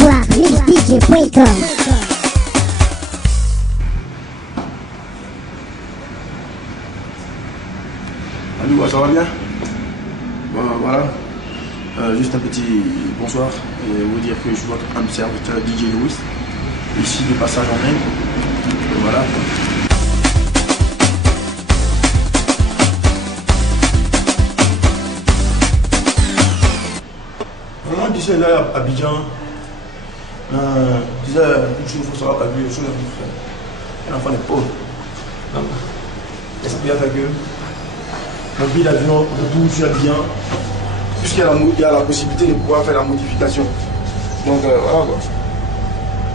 voir mixdj.com. Salut, ça va bien? Bon, voilà. Juste un petit bonsoir et vous dire que je suis votre âme serviteur DJ Louis, ici de passage en Inde. Voilà. Moi, tu sais, là, à Abidjan, tu sais, il faut savoir pas vu, les choses à faire. Un enfant est pauvre. Est-ce qu'il y a ta gueule? Mon billet d'avion, retour sur Abidjan, puisqu'il y a la possibilité de pouvoir faire la modification. Donc voilà quoi.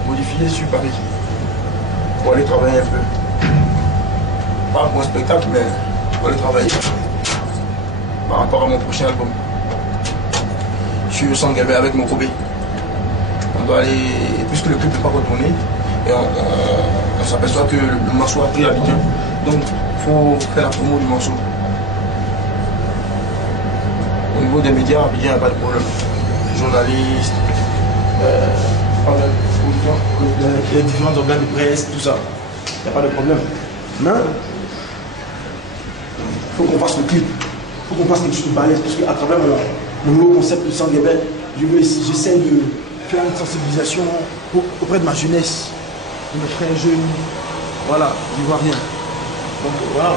Modifier sur Paris. Pour aller travailler un peu. Pas pour un spectacle, mais pour aller travailler. Par rapport à mon prochain album. Je suis au Sangabé avec mon Kobe. On doit aller, puisque le clip n'est pas retourné, et on s'aperçoit que le morceau a pris Abidjan. Donc il faut faire la promo du morceau. Au niveau des médias, il n'y a pas de problème. Les journalistes, les différents organes de presse, tout ça. Il n'y a pas de problème. Mais il faut qu'on fasse le clip. Il faut qu'on fasse quelque chose de balèze. Parce qu'à travers mon nouveau concept de Sangabé, j'essaie de faire une sensibilisation auprès de ma jeunesse, de mes frères jeunes, voilà, d'ivoiriens. Donc voilà.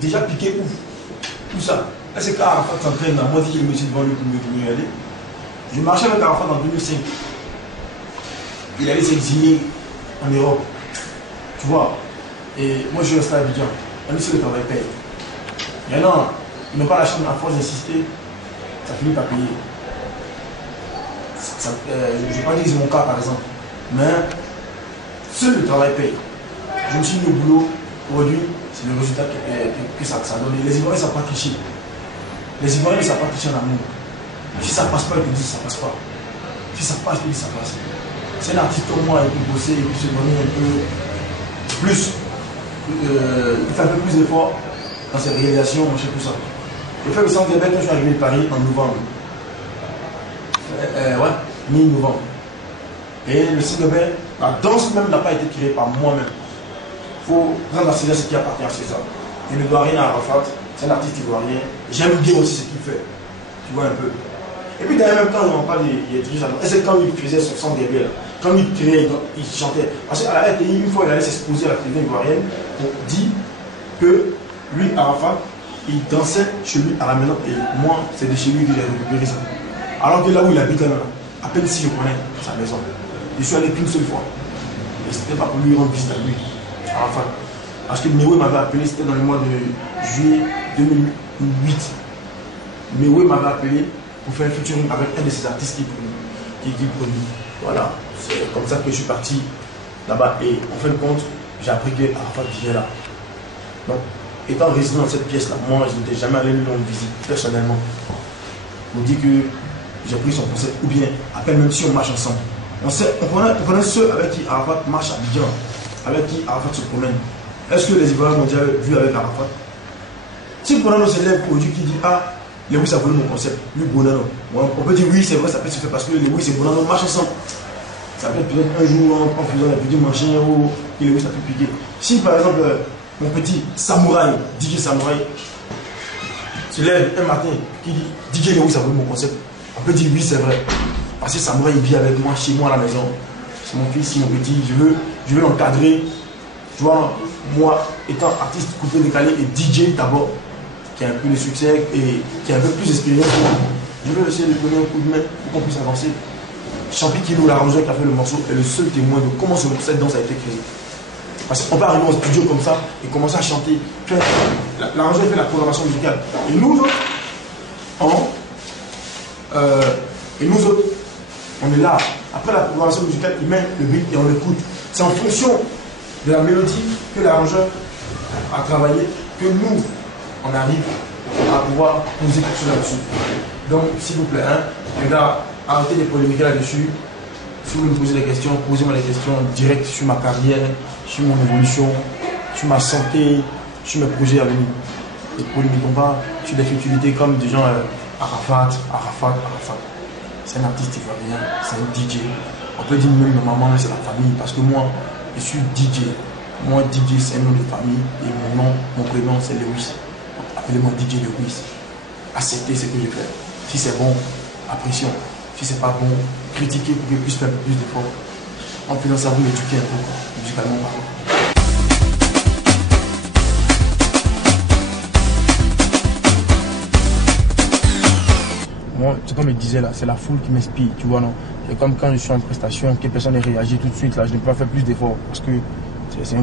Déjà piqué où? Où ça? Là c'est quand Arafat s'entraîne, moi dit qu'il me dit devant lui pour me y aller. Je marchais avec Arafat en 2005. Il allait s'exiler en Europe. Tu vois? Et moi je suis resté à Abidjan. On dit que le travail paye. Maintenant, ils n'ont pas la chance à force d'insister, ça finit par payer. Je ne vais pas dire que c'est mon cas par exemple. Mais seul le travail paye. Je me suis mis au boulot, aujourd'hui, c'est le résultat que ça donne. Les Ivoiriens ne savent pas tricher. Les Ivoiriens ne savent pas tricher en amour. Si ça passe pas, ils te disent ça passe pas. Si ça passe, ils te disent ça passe. C'est un artiste comme moi, il peut bosser, il peut se donner un peu plus. Il fait un peu plus d'efforts dans ses réalisations, machin, tout ça. Le fait que Sangabé, quand je suis arrivé à Paris en novembre. Ouais, mi-novembre. Et le Sangabé, la danse même n'a pas été créée par moi-même. Il faut prendre à César ce qui appartient à César. Je ne dois rien à Arafat, c'est un artiste ivoirien. J'aime bien aussi ce qu'il fait. Tu vois un peu. Et puis dans le même temps, on parle des dirigeants. Et c'est quand il faisait son Sangabé là. Quand il créait, il chantait. Parce qu'à la RTI, une fois, il allait s'exposer à la télévision ivoirienne pour dire que lui, Arafat, il dansait chez lui à la maison. Et moi, c'est de chez lui que j'ai récupéré ça. Alors que là où il habite, là, à peine si je connais sa maison. Je suis allé qu'une seule fois. Et c'était pas pour lui rendre visite à lui. Arafat. Parce que Mewe m'avait appelé, c'était dans le mois de juillet 2008. Mewe m'avait appelé pour faire un featuring avec un de ses artistes qui produit. Voilà. C'est comme ça que je suis parti là-bas. Et en fin de compte, j'ai appris que Arafat vivait là. Donc, étant résident dans cette pièce-là, moi, je n'étais jamais allé lui rendre visite, personnellement. On dit que j'ai pris son concept, ou bien, à peine même si on marche ensemble. On connaît ceux avec qui Arafat marche à Abidjan, avec qui Arafat se promène. Est-ce que les Ivoiriens m'ont déjà vu avec Arafat? Si Bonano s'élève aujourd'hui qui dit ah, les oui ça voulait mon concept, lui Bonano. On peut dire oui c'est vrai, ça peut se faire parce que les oui c'est Bonano marche ensemble. Ça peut être peut-être un jour en faisant un petit machin ou les oui ça peut piquer. Si par exemple mon petit Samouraï, DJ Samouraï, se lève un matin qui dit DJ les oui ça voulait mon concept, on peut dire oui c'est vrai. Parce que Samouraï il vit avec moi, chez moi à la maison. C'est mon fils, c'est mon petit, je veux l'encadrer. Tu vois, moi, étant artiste coupé décalé et DJ d'abord, qui a un peu de succès et qui a un peu plus d'expérience, je veux essayer de donner un coup de main pour qu'on puisse avancer. Champi Kilo, l'arrangeur qui a fait le morceau, est le seul témoin de comment cette danse a été créée. Parce qu'on peut arriver au studio comme ça et commencer à chanter. L'arrangeur fait la programmation musicale. Et nous autres, on est là. Après la programmation musicale, il met le beat et on l'écoute. C'est en fonction de la mélodie que l'arrangeur a travaillé, que nous, on arrive à pouvoir poser quelque chose là-dessus. Donc, s'il vous plaît, les gars, arrêtez de polémiquer là-dessus. Si vous me posez des questions, posez-moi des questions directes sur ma carrière, sur mon évolution, sur ma santé, sur mes projets à venir. Et pour ne mettons pas sur des futilités comme des gens Arafat. C'est un artiste ivoirien, c'est un DJ. On peut dire même ma maman, c'est la famille, parce que moi, je suis DJ. Moi, DJ, c'est un nom de famille, et mon nom, mon prénom, c'est Lewis. Appelez-moi DJ Lewis. Acceptez ce que je fais. Si c'est bon, apprécions. Si c'est pas bon, critiquez pour que je puisse faire plus d'efforts. En faisant ça, vous m'éduquez un peu, musicalement parlant. Moi, c'est comme je disais là, c'est la foule qui m'inspire, tu vois, non? C'est comme quand je suis en prestation, que personne ne réagit tout de suite, là, je ne peux pas faire plus d'efforts parce que ça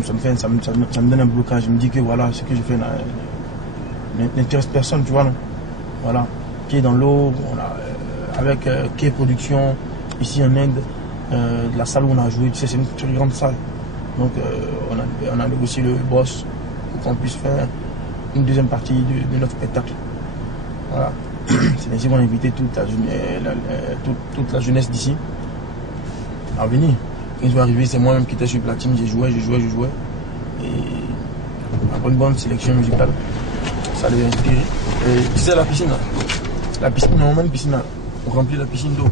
me donne un blocage. Je me dis que voilà, ce que je fais n'intéresse personne, tu vois, non? Voilà, qui est dans l'eau, avec qui est production, ici en Inde, la salle où on a joué, tu sais, c'est une très grande salle. Donc, on a négocié le boss pour qu'on puisse faire une deuxième partie de notre spectacle. Voilà. C'est ainsi qu'on a invité toute la jeunesse d'ici à venir. Quand ils sont arrivés, c'est moi-même qui étais sur platine, j'ai joué. Et après une bonne sélection musicale, ça les a inspirés. Et tu sais, la piscine, là, normalement une piscine, là, on remplit la piscine d'eau.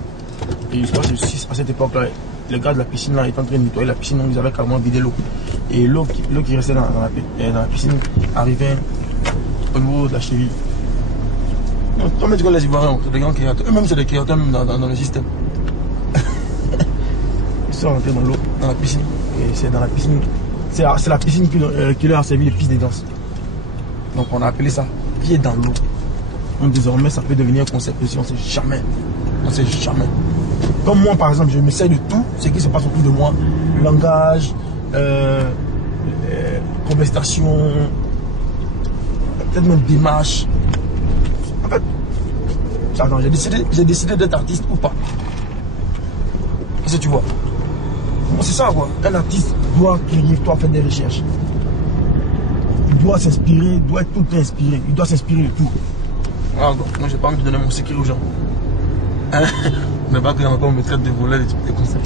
Et je crois que à cette époque-là, les gars de la piscine là, étaient en train de nettoyer la piscine, donc ils avaient carrément vidé l'eau. Et l'eau qui restait dans la piscine arrivait au niveau de la cheville. Comme tu vois les Ivoiriens, c'est des grands créateurs. Eux-mêmes, c'est des créateurs même dans le système. Ils sont rentrés dans l'eau, dans la piscine. Et c'est dans la piscine. C'est la piscine qui leur a servi les pistes de danse. Donc on a appelé ça pied dans l'eau. Donc désormais, ça peut devenir un concept aussi, on sait jamais. Comme moi, par exemple, je m'essaye de tout ce qui se passe autour de moi. Langage, conversation, peut-être même démarche. En fait, j'ai décidé d'être artiste ou pas. Qu'est-ce que tu vois? C'est ça quoi. Un artiste doit créer, doit faire des recherches. Il doit s'inspirer, il doit être tout le temps inspiré. Il doit s'inspirer de tout. Voilà, moi j'ai pas envie de donner mon secret aux gens. Mais pas que on me traite de voler des trucs comme ça.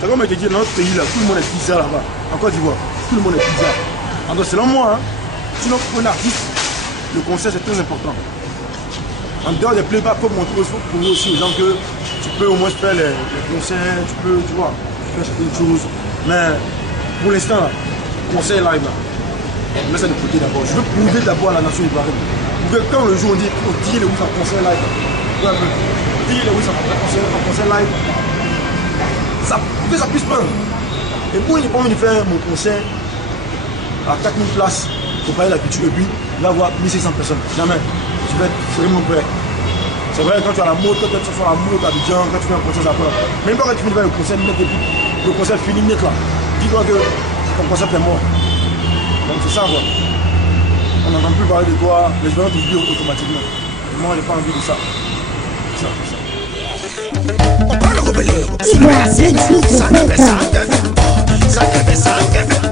C'est comme je te dis, dans notre pays là, tout le monde est pizza là-bas. En Côte d'Ivoire, tout le monde est pizza. Donc selon moi, sinon pour un artiste, le concert c'est très important. En dehors des playbacks, il faut prouver aussi aux gens que tu peux au moins faire les concerts, tu peux, tu vois, faire certaines choses. Mais pour l'instant, concert live là, on met ça de côté d'abord. Je veux prouver d'abord à la nation ivoirienne. Pour que quand le jour on dit, on dit le oui, ça concert live. Dire le oui, ça concert live. Ça, pour que ça puisse prendre. Et pour il n'est pas envie de faire mon concert à 4000 places pour parler de la culture et puis il va avoir 1600 personnes. Jamais. Je vais être vraiment prêt. C'est vrai, quand tu as la mode, quand tu fais la mode à Abidjan, quand tu fais un concert à Paris, même pas quand tu finis le concert, le concert fini net là. Dis-toi que ton concert est mort. Donc c'est ça quoi. On n'entend plus parler de toi, les gens t'oublient automatiquement. Moi j'ai pas envie de ça. C'est ça. Ivoire, DJ Breaker.